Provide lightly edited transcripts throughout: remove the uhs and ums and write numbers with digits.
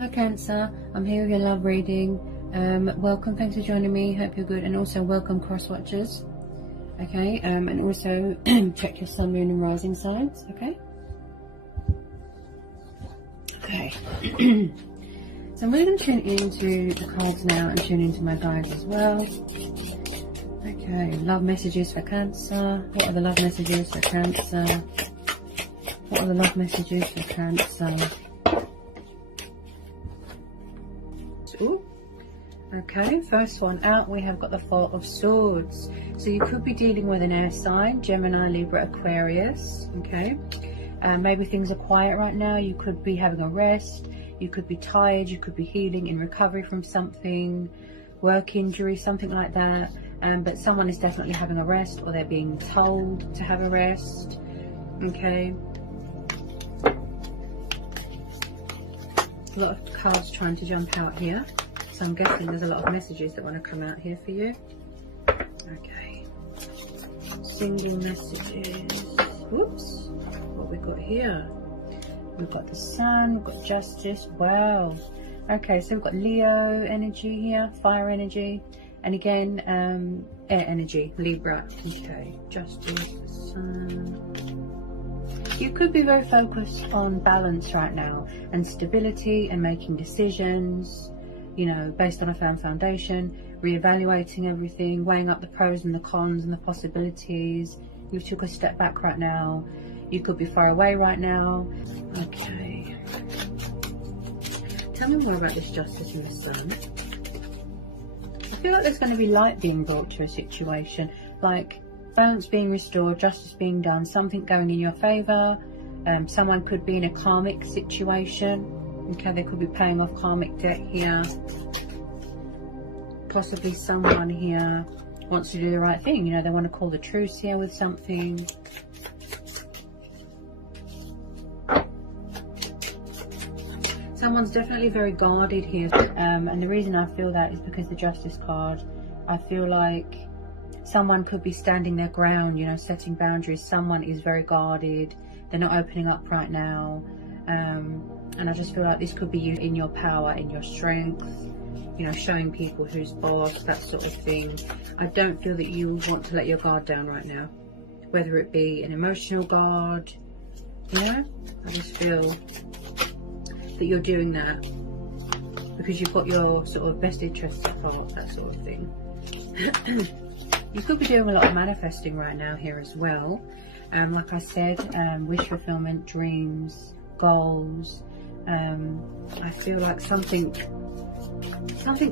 Hi Cancer, I'm here with your love reading. Welcome, thanks for joining me, hope you're good, and also welcome cross watchers. Okay, and also check your sun, moon and rising signs. Okay, so I'm really going to tune into the cards now and tune into my guides as well. Okay, love messages for Cancer. What are the love messages for Cancer? What are the love messages for Cancer? Ooh. Okay, first one out, we have got the Four of Swords. So you could be dealing with an air sign, Gemini, Libra, Aquarius. Okay, maybe things are quiet right now. You could be having a rest, you could be tired, you could be healing in recovery from something, work injury, something like that. But someone is definitely having a rest, or they're being told to have a rest. Okay, a lot of cards trying to jump out here, so I'm guessing there's a lot of messages that want to come out here for you. Okay, single messages. Whoops, what we got here? We've got the Sun, we've got Justice. Wow. Okay, so we've got Leo energy here, fire energy, and again air energy, Libra. Okay, Justice, Sun. You could be very focused on balance right now and stability and making decisions, you know, based on a firm foundation, reevaluating everything, weighing up the pros and the cons and the possibilities. You took a step back right now. You could be far away right now. Okay. Tell me more about this Justice and the Sun. I feel like there's going to be light being brought to a situation, like balance being restored, justice being done, something going in your favor. Someone could be in a karmic situation. Okay, they could be paying off karmic debt here. Possibly someone here wants to do the right thing. You know, they want to call the truce here with something. Someone's definitely very guarded here. And the reason I feel that is because the Justice card, I feel like someone could be standing their ground, you know, setting boundaries. Someone is very guarded. They're not opening up right now. And I just feel like this could be you in your power, in your strength, you know, showing people who's boss, that sort of thing. I don't feel that you want to let your guard down right now, whether it be an emotional guard, you know. I just feel that you're doing that because you've got your sort of best interests at heart, that sort of thing. You could be doing a lot of manifesting right now here as well. Like I said, wish fulfillment, dreams, goals. I feel like something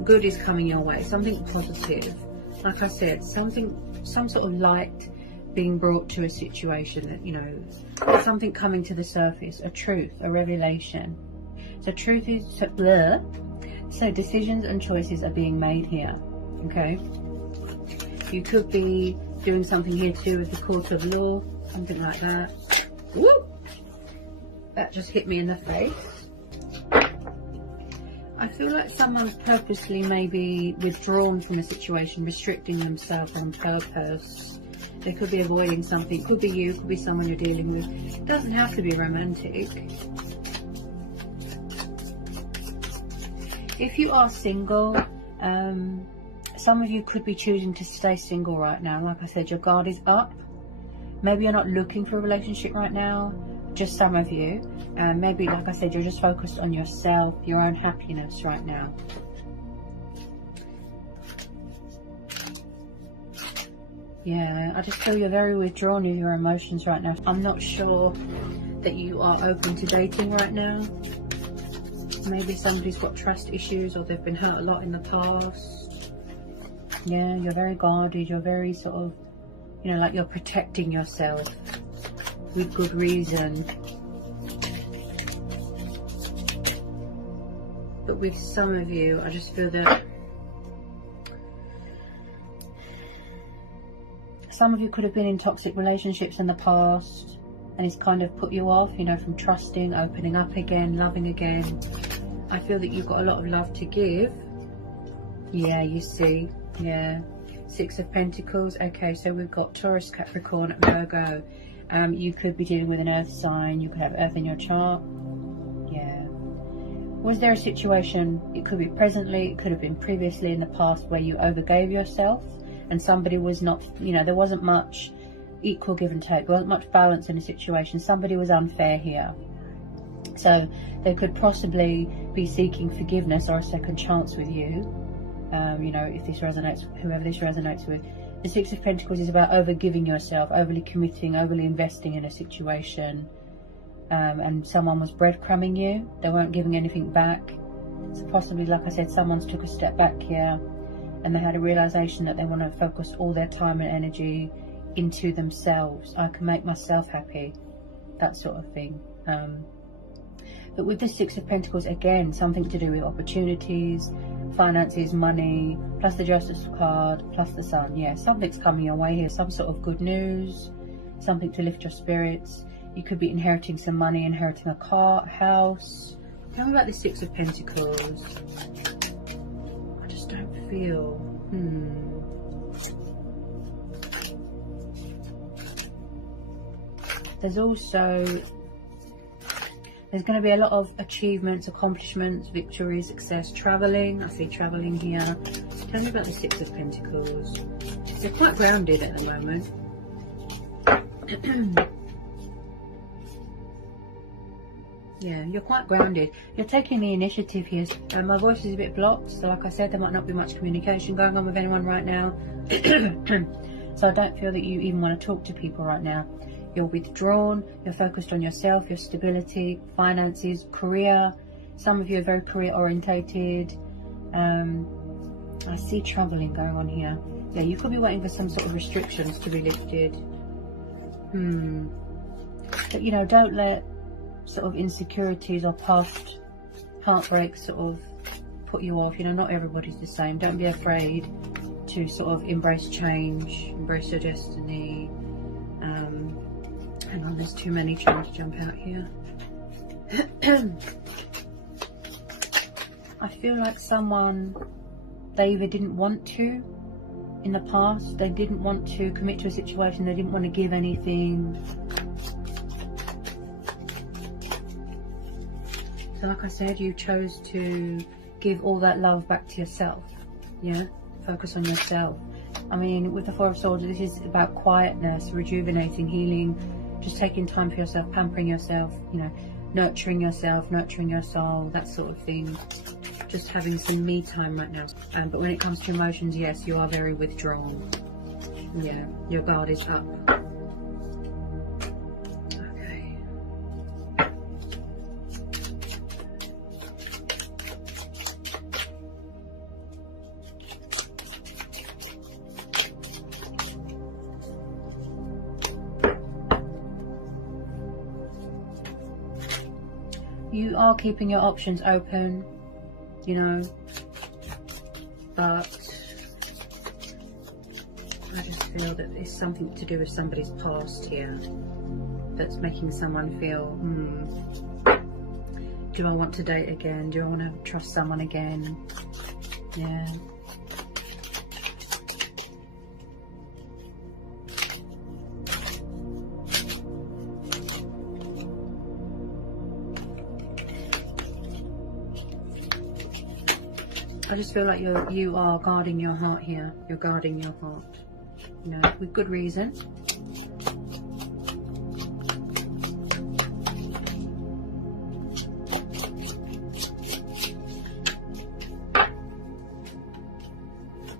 good is coming your way, something positive. Like I said, some sort of light being brought to a situation, that, you know, something coming to the surface, a truth, a revelation. So truth is, so decisions and choices are being made here. Okay. You could be doing something here too with the Court of Law, something like that. Woo! That just hit me in the face. I feel like someone's purposely maybe withdrawn from a situation, restricting themselves on purpose. They could be avoiding something. Could be you, could be someone you're dealing with. It doesn't have to be romantic. If you are single, some of you could be choosing to stay single right now. Like I said, your guard is up. Maybe you're not looking for a relationship right now, just some of you. Maybe, like I said, you're just focused on yourself, your own happiness right now. Yeah, I just feel you're very withdrawn with your emotions right now. I'm not sure that you are open to dating right now. Maybe somebody's got trust issues, or they've been hurt a lot in the past. Yeah, you're very guarded. You're very sort of, you know, like you're protecting yourself with good reason. But with some of you, I just feel that some of you could have been in toxic relationships in the past, and it's kind of put you off, you know, from trusting, opening up again, loving again. I feel that you've got a lot of love to give. Yeah, you see. Yeah. Six of Pentacles. Okay, so we've got Taurus, Capricorn, Virgo. You could be dealing with an earth sign. You could have earth in your chart. Yeah. was there a situation, it could be presently, it could have been previously in the past, where you overgave yourself and somebody was not, you know, there wasn't much equal give and take, there wasn't much balance in the situation, somebody was unfair here. So they could possibly be seeking forgiveness or a second chance with you. You know, if this resonates, whoever this resonates with. The Six of Pentacles is about overgiving yourself, overly committing, overly investing in a situation. And someone was breadcrumbing you, they weren't giving anything back. So possibly, like I said, someone's took a step back here and they had a realization that they want to focus all their time and energy into themselves. I can make myself happy, that sort of thing. But with the Six of Pentacles, again, something to do with opportunities, finances, money, plus the Justice card, plus the Sun. Yeah, something's coming your way here, some sort of good news, something to lift your spirits. You could be inheriting some money, inheriting a car, a house. Tell me about the Six of Pentacles. I just don't feel... There's also... There's going to be a lot of achievements, accomplishments, victory, success, travelling. I see travelling here. Tell me about the Six of Pentacles. They're quite grounded at the moment. Yeah, you're quite grounded. You're taking the initiative here. My voice is a bit blocked, so like I said, there might not be much communication going on with anyone right now. So I don't feel that you even want to talk to people right now. You're withdrawn, you're focused on yourself, your stability, finances, career. Some of you are very career orientated. I see travelling going on here. Yeah, you could be waiting for some sort of restrictions to be lifted. But you know, don't let sort of insecurities or past heartbreaks sort of put you off. You know, not everybody's the same. Don't be afraid to sort of embrace change, embrace your destiny. Hang on, there's too many trying to jump out here. I feel like someone, they either didn't want to in the past, they didn't want to commit to a situation, they didn't want to give anything. So like I said, you chose to give all that love back to yourself. Yeah, focus on yourself. I mean, with the Four of Swords, this is about quietness, rejuvenating, healing, just taking time for yourself, pampering yourself, you know, nurturing yourself, nurturing your soul, that sort of thing. Just having some me time right now. But when it comes to emotions, yes, you are very withdrawn. Yeah, your guard is up. Okay. You are keeping your options open, you know, but I just feel that there's something to do with somebody's past here that's making someone feel, do I want to date again? Do I want to trust someone again? Yeah. I just feel like you are guarding your heart here. You're guarding your heart, you know, with good reason.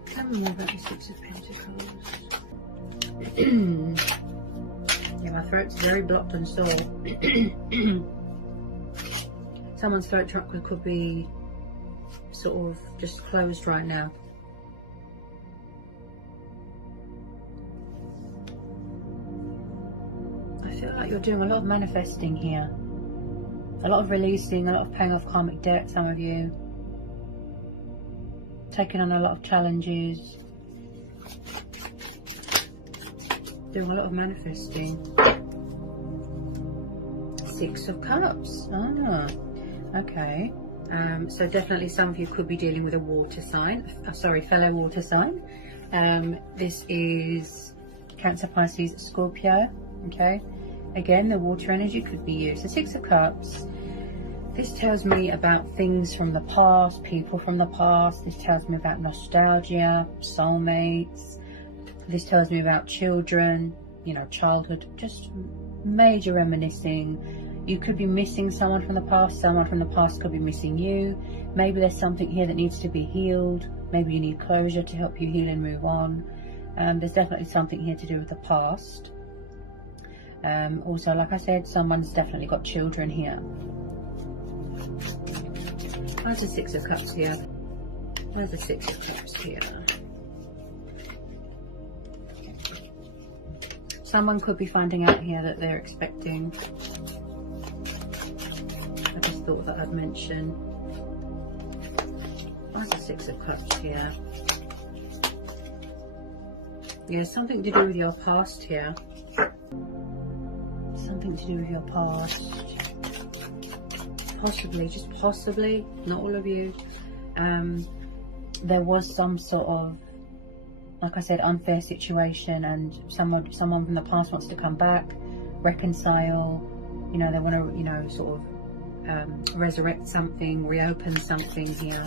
Tell me more about the Six of Pentacles. Yeah, my throat's very blocked and sore. Someone's throat chakra could be sort of just closed right now. I feel like you're doing a lot of manifesting here, a lot of releasing, a lot of paying off karmic debt. Some of you taking on a lot of challenges, doing a lot of manifesting. Six of Cups. Okay. So definitely some of you could be dealing with a water sign, fellow water sign. This is Cancer, Pisces, Scorpio. Okay, again, the water energy could be used. The Six of Cups, This tells me about things from the past, people from the past. This tells me about nostalgia, soulmates. This tells me about children, you know, childhood, just major reminiscing. You could be missing someone from the past. Someone from the past could be missing you. Maybe there's something here that needs to be healed. Maybe you need closure to help you heal and move on. There's definitely something here to do with the past. Also, like I said, someone's definitely got children here. Where's the Six of Cups here? Where's the Six of Cups here? Someone could be finding out here that they're expecting. I just thought that I'd mention. Where's the Six of Cups here? Yeah, something to do with your past here. Something to do with your past. Possibly, just possibly, not all of you. There was some sort of, like I said, unfair situation, and someone from the past wants to come back, reconcile. You know, they want to, you know, sort of resurrect something, reopen something here.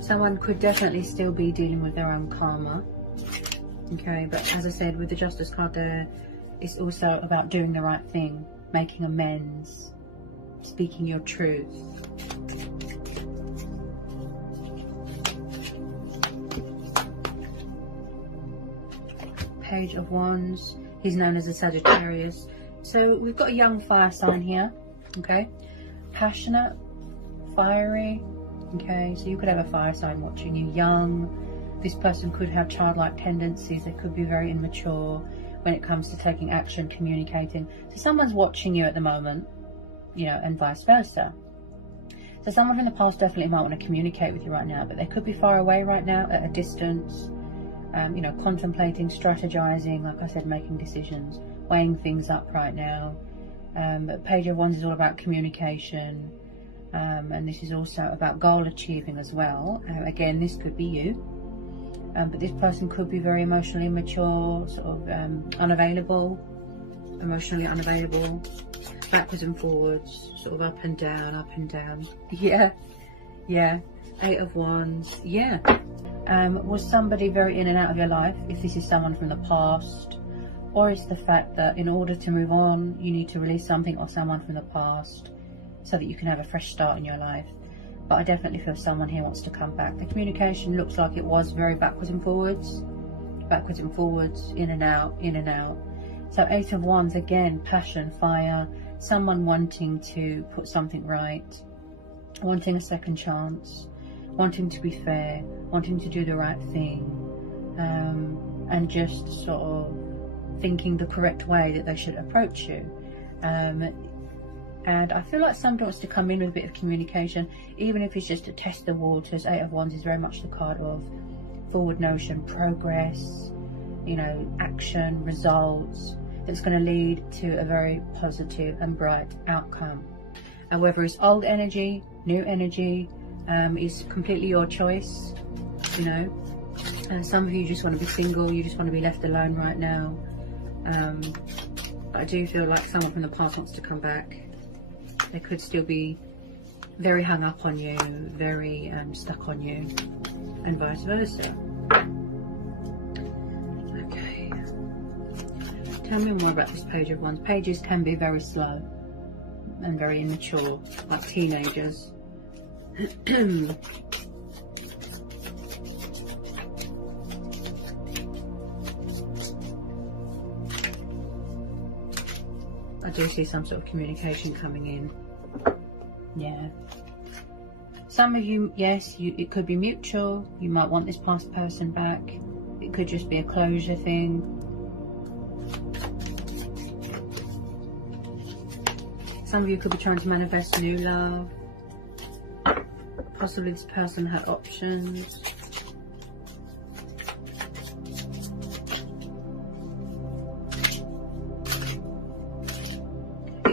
Someone could definitely still be dealing with their own karma. Okay, but as I said, with the Justice card there, it's also about doing the right thing, making amends, speaking your truth. Page of Wands. He's known as a Sagittarius. So we've got a young fire sign here. Okay, passionate, fiery. Okay, so you could have a fire sign watching you, young. This person could have childlike tendencies. They could be very immature when it comes to taking action, communicating. So someone's watching you at the moment, you know, and vice versa. So someone from the past definitely might want to communicate with you right now, but they could be far away right now, at a distance, you know, contemplating, strategizing, like I said, making decisions, weighing things up right now. But Page of Wands is all about communication. And this is also about goal achieving as well. Again, this could be you, but this person could be very emotionally immature, sort of unavailable, emotionally unavailable, backwards and forwards, sort of up and down, up and down. Yeah, yeah. Eight of Wands. Yeah. Was somebody very in and out of your life, if this is someone from the past, or it's the fact that in order to move on, you need to release something or someone from the past, so that you can have a fresh start in your life. But I definitely feel someone here wants to come back. The communication looks like it was very backwards and forwards, in and out, in and out. So Eight of Wands, again, passion, fire, someone wanting to put something right, wanting a second chance, wanting to be fair, wanting to do the right thing, and just sort of thinking the correct way that they should approach you. And I feel like somebody wants to come in with a bit of communication, even if it's just to test the waters. Eight of Wands is very much the card of forward motion, progress, you know, action, results, that's going to lead to a very positive and bright outcome. And whether it's old energy, new energy, is completely your choice, you know. And some of you just want to be single, you just want to be left alone right now. But I do feel like someone from the past wants to come back. They could still be very hung up on you, very stuck on you, and vice versa. Okay. Tell me more about this Page of Wands. Pages can be very slow and very immature, like teenagers. I do see some sort of communication coming in. Yeah. Some of you, yes, it could be mutual. You might want this past person back. It could just be a closure thing. Some of you could be trying to manifest new love. Possibly this person had options.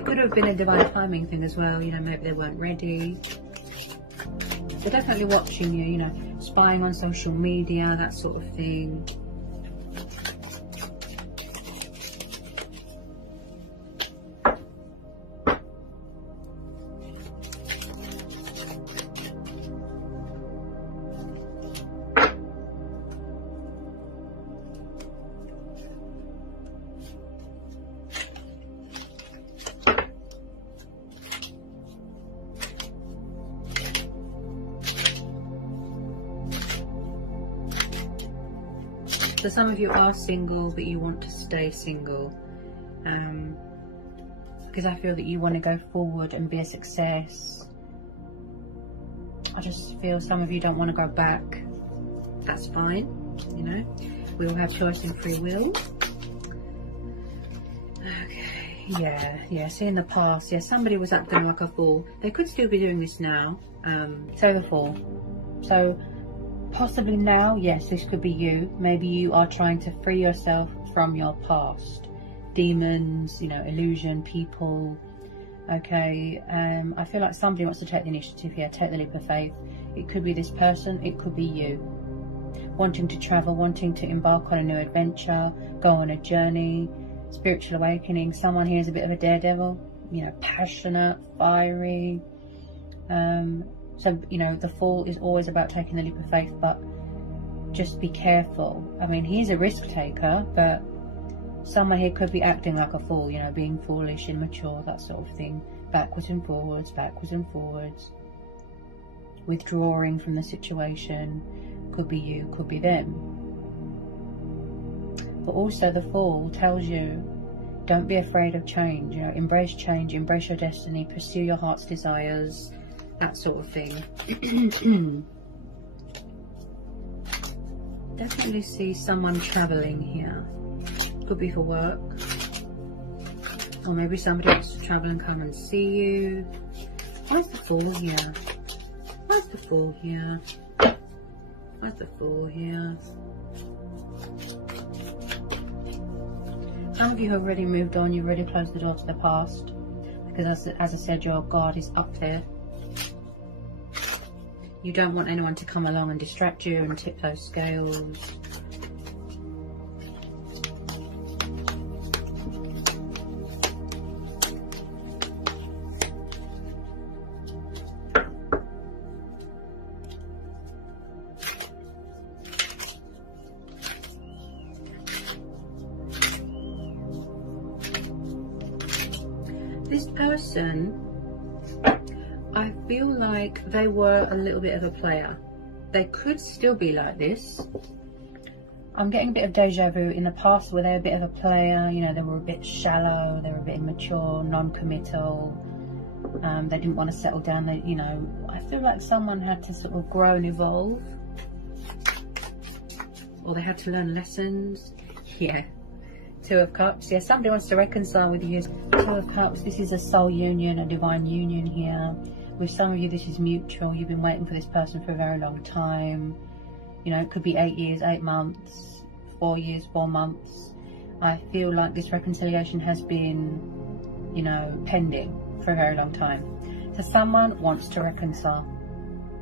Could have been a divine timing thing as well, you know, maybe they weren't ready. They're definitely watching you, you know, spying on social media, that sort of thing. So some of you are single, but you want to stay single, because I feel that you want to go forward and be a success. I just feel some of you don't want to go back. That's fine, you know. We all have choice and free will. Okay, yeah. See, in the past, yeah, somebody was acting like a fool. They could still be doing this now. So the Fool. So possibly now, yes, this could be you. Maybe you are trying to free yourself from your past. Demons, you know, illusion, people. Okay, I feel like somebody wants to take the initiative here, take the leap of faith. It could be this person, it could be you. Wanting to travel, wanting to embark on a new adventure, go on a journey, spiritual awakening. Someone here is a bit of a daredevil, you know, passionate, fiery. So, you know, the Fool is always about taking the leap of faith, but just be careful. I mean, he's a risk taker, but someone here could be acting like a fool, you know, being foolish, immature, that sort of thing. Backwards and forwards, withdrawing from the situation. Could be you, could be them. But also the Fool tells you, don't be afraid of change, you know, embrace change, embrace your destiny, pursue your heart's desires, that sort of thing. Definitely see someone traveling here. Could be for work, or maybe somebody wants to travel and come and see you. Why's the Fool here? Why's the Fool here? Why's the Fool here? Some of you have already moved on. You've already closed the door to the past, because as I said, your guard is up there. You don't want anyone to come along and distract you and tip those scales. This person, I feel like they were a little bit of a player. They could still be like this. I'm getting a bit of deja vu in the past where they were a bit of a player, you know, they were a bit shallow, they were a bit immature, non-committal. They didn't want to settle down. They, you know, I feel like someone had to sort of grow and evolve. Or they had to learn lessons. Yeah. Two of Cups. Yeah, somebody wants to reconcile with you. Two of Cups. This is a soul union, a divine union here. With some of you, this is mutual. You've been waiting for this person for a very long time. You know, it could be 8 years, 8 months, 4 years, 4 months. I feel like this reconciliation has been, you know, pending for a very long time. So someone wants to reconcile.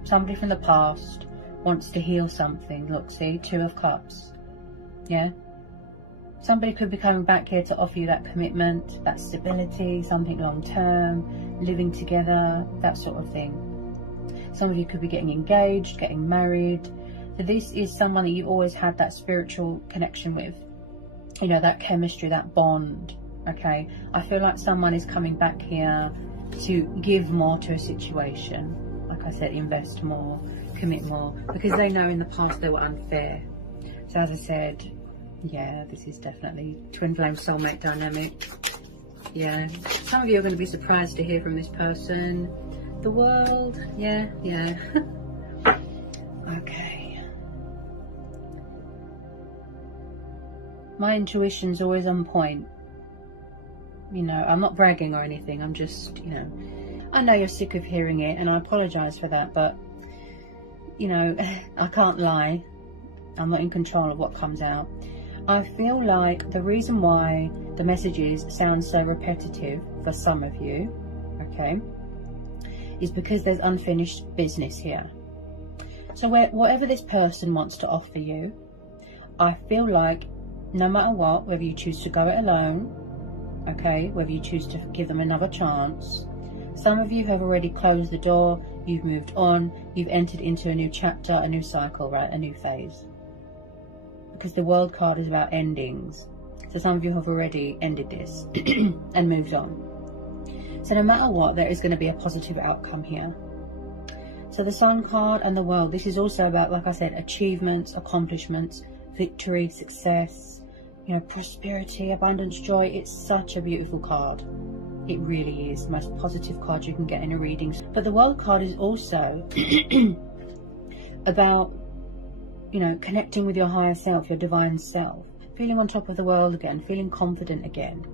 Somebody from the past wants to heal something. Look, see, Two of Cups. Yeah. Somebody could be coming back here to offer you that commitment, that stability, something long term, living together, that sort of thing. Some of you could be getting engaged, getting married. So this is someone that you always had that spiritual connection with. You know, that chemistry, that bond. Okay. I feel like someone is coming back here to give more to a situation. Like I said, invest more, commit more, because they know in the past they were unfair. So as I said, yeah, this is definitely twin flame soulmate dynamic. Yeah, some of you are going to be surprised to hear from this person. The World, yeah. Okay. My intuition's always on point. You know, I'm not bragging or anything. I'm just, you know, I know you're sick of hearing it, and I apologise for that, but, you know, I can't lie. I'm not in control of what comes out. I feel like the reason why the messages sound so repetitive for some of you, okay, is because there's unfinished business here. So whatever this person wants to offer you, I feel like no matter what, whether you choose to go it alone, okay, whether you choose to give them another chance, some of you have already closed the door, you've moved on, you've entered into a new chapter, a new cycle, right, a new phase. Because the World card is about endings. So some of you have already ended this and moved on. So no matter what, there is going to be a positive outcome here. So the Sun card and the World, this is also about, like I said, achievements, accomplishments, victory, success, you know, prosperity, abundance, joy. It's such a beautiful card. It really is the most positive card you can get in a reading. But the World card is also about, you know, connecting with your higher self, your divine self, feeling on top of the world again, feeling confident again,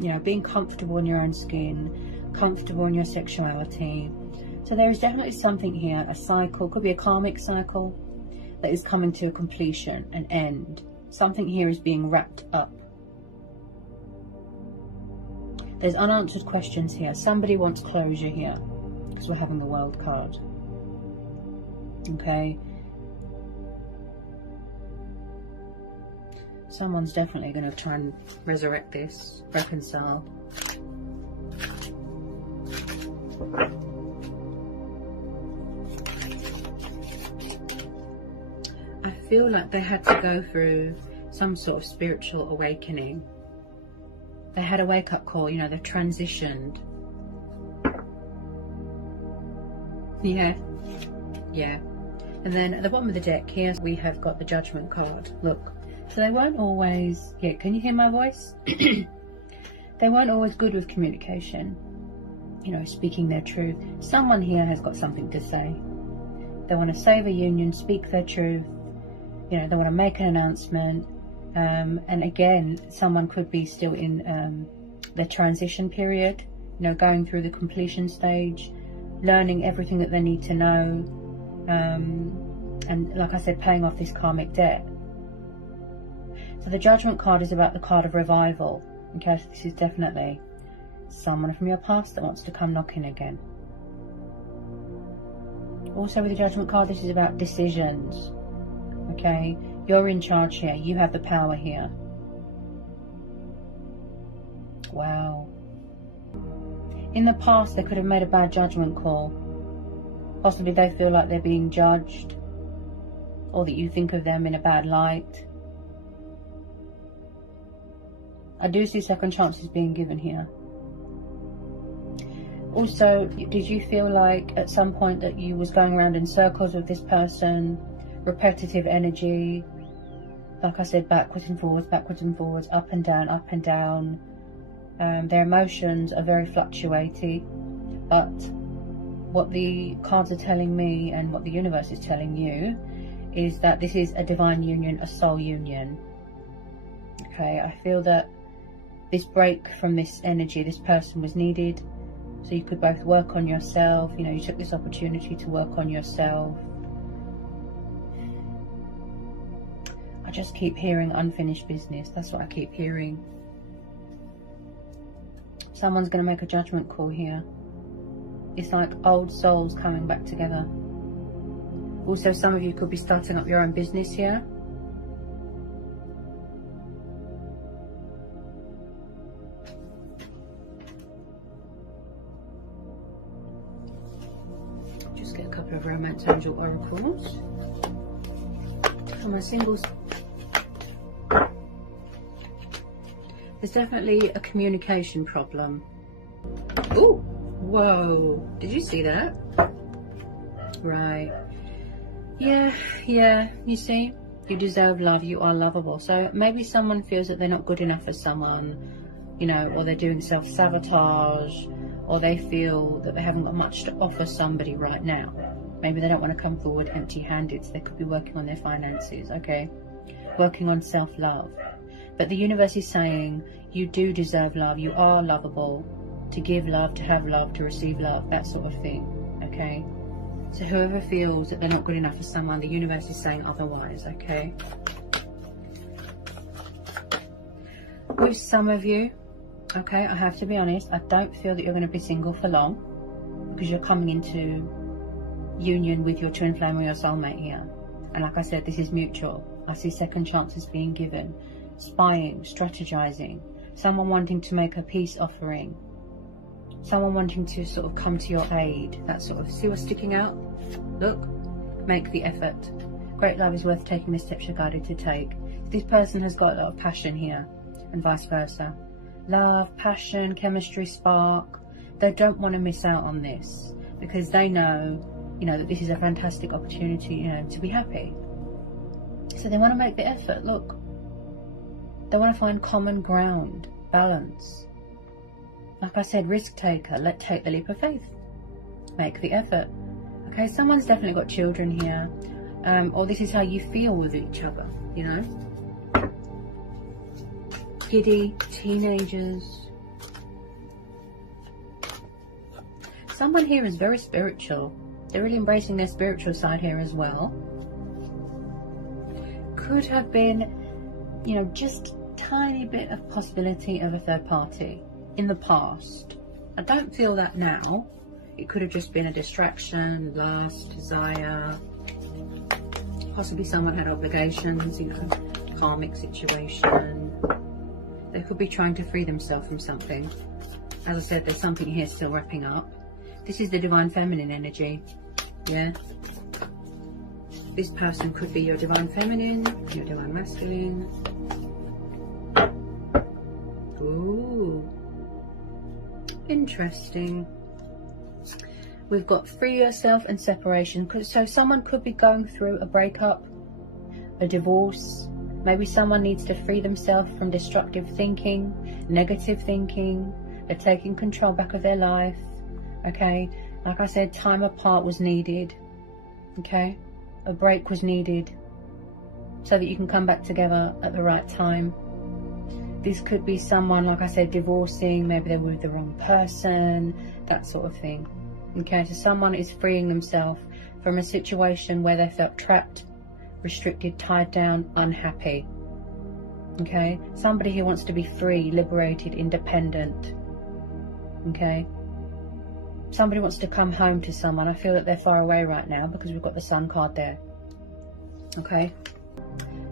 you know, being comfortable in your own skin, comfortable in your sexuality. So there is definitely something here, a cycle, could be a karmic cycle that is coming to a completion, an end. Something here is being wrapped up. There's unanswered questions here. Somebody wants closure here because we're having the World card. Okay. Someone's definitely going to try and resurrect this, reconcile. I feel like they had to go through some sort of spiritual awakening. They had a wake-up call, you know, they've transitioned. Yeah. Yeah. And then at the bottom of the deck here, we have got the Judgment card. Look. So they weren't always, yeah, can you hear my voice? They weren't always good with communication, you know, speaking their truth. Someone here has got something to say. They want to save a union, speak their truth, you know, they want to make an announcement. And again, someone could be still in their transition period, you know, going through the completion stage, learning everything that they need to know. And like I said, paying off this karmic debt. So the Judgment card is about the card of revival. Okay, so this is definitely someone from your past that wants to come knocking again. Also with the Judgment card, this is about decisions. Okay, you're in charge here. You have the power here. Wow. In the past, they could have made a bad judgment call. Possibly they feel like they're being judged, or that you think of them in a bad light. I do see second chances being given here. Also, did you feel like at some point that you was going around in circles with this person, repetitive energy, like I said, backwards and forwards, up and down, up and down. Their emotions are very fluctuating, but what the cards are telling me and what the universe is telling you is that this is a divine union, a soul union. Okay, I feel that this break from this energy, this person was needed, so you could both work on yourself. You know, you took this opportunity to work on yourself. I just keep hearing unfinished business. That's what I keep hearing. Someone's going to make a judgment call here. It's like old souls coming back together. Also, some of you could be starting up your own business here. Just get a couple of Romance Angel oracles. For my singles, there's definitely a communication problem. Oh, whoa, did you see that? Right. Yeah, you see, you deserve love, you are lovable. So maybe someone feels that they're not good enough for someone, you know, or they're doing self-sabotage, or they feel that they haven't got much to offer somebody right now. Maybe they don't want to come forward empty-handed, so they could be working on their finances, okay? Working on self-love. But the universe is saying you do deserve love, you are lovable, to give love, to have love, to receive love, that sort of thing, okay? So whoever feels that they're not good enough for someone, the universe is saying otherwise, okay? With some of you, okay, I have to be honest, I don't feel that you're going to be single for long, because you're coming into union with your twin flame or your soulmate here. And like I said, this is mutual. I see second chances being given, spying, strategizing, someone wanting to make a peace offering, someone wanting to sort of come to your aid. That sort of, see what's sticking out? Look, make the effort. Great love is worth taking the steps you're guided to take. This person has got a lot of passion here, and vice versa. Love, passion, chemistry, spark. They don't want to miss out on this because they know, you know, that this is a fantastic opportunity, you know, to be happy. So they want to make the effort. Look, they want to find common ground, balance. Like I said, risk taker. Take the leap of faith. Make the effort. Okay, someone's definitely got children here, or this is how you feel with each other, you know. Giddy, teenagers. Someone here is very spiritual. They're really embracing their spiritual side here as well. Could have been, you know, just tiny bit of possibility of a third party in the past. I don't feel that now. It could have just been a distraction, lust, desire. Possibly someone had obligations, you know, karmic situation. They could be trying to free themselves from something. As I said, there's something here still wrapping up. This is the divine feminine energy. Yeah. This person could be your divine feminine, your divine masculine. Ooh. Interesting. We've got free yourself and separation. So someone could be going through a breakup, a divorce. Maybe someone needs to free themselves from destructive thinking, negative thinking. They're taking control back of their life. Okay, like I said, time apart was needed. Okay, a break was needed so that you can come back together at the right time. This could be someone, like I said, divorcing. Maybe they were with the wrong person, that sort of thing. Okay, so someone is freeing themselves from a situation where they felt trapped, restricted, tied down, unhappy. Okay, somebody who wants to be free, liberated, independent. Okay, somebody wants to come home to someone. I feel that they're far away right now because we've got the Sun card there. Okay,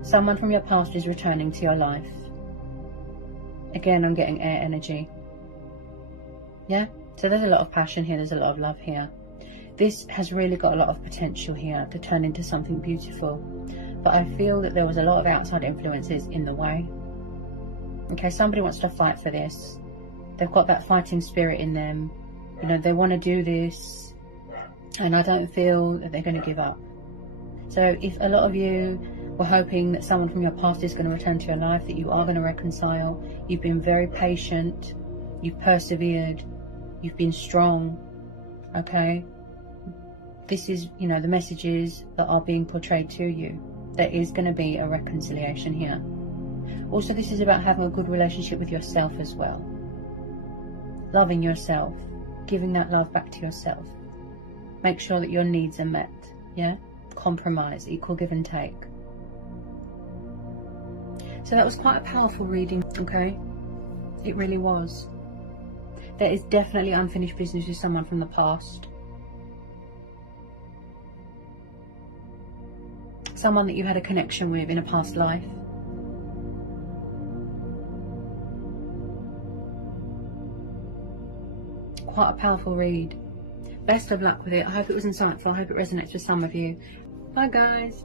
someone from your past is returning to your life. Again, I'm getting air energy. Yeah, so there's a lot of passion here, there's a lot of love here. This has really got a lot of potential here to turn into something beautiful. But I feel that there was a lot of outside influences in the way. Okay, somebody wants to fight for this. They've got that fighting spirit in them. You know, they want to do this. And I don't feel that they're going to give up. So if a lot of you were hoping that someone from your past is going to return to your life, that you are going to reconcile, you've been very patient, you've persevered, you've been strong. Okay, this is, you know, the messages that are being portrayed to you. There is going to be a reconciliation here. Also, this is about having a good relationship with yourself as well. Loving yourself, giving that love back to yourself. Make sure that your needs are met. Yeah, compromise, equal give and take. So that was quite a powerful reading. Okay, it really was. There is definitely unfinished business with someone from the past. Someone that you had a connection with in a past life. Quite a powerful read. Best of luck with it. I hope it was insightful. I hope it resonates with some of you. Bye guys.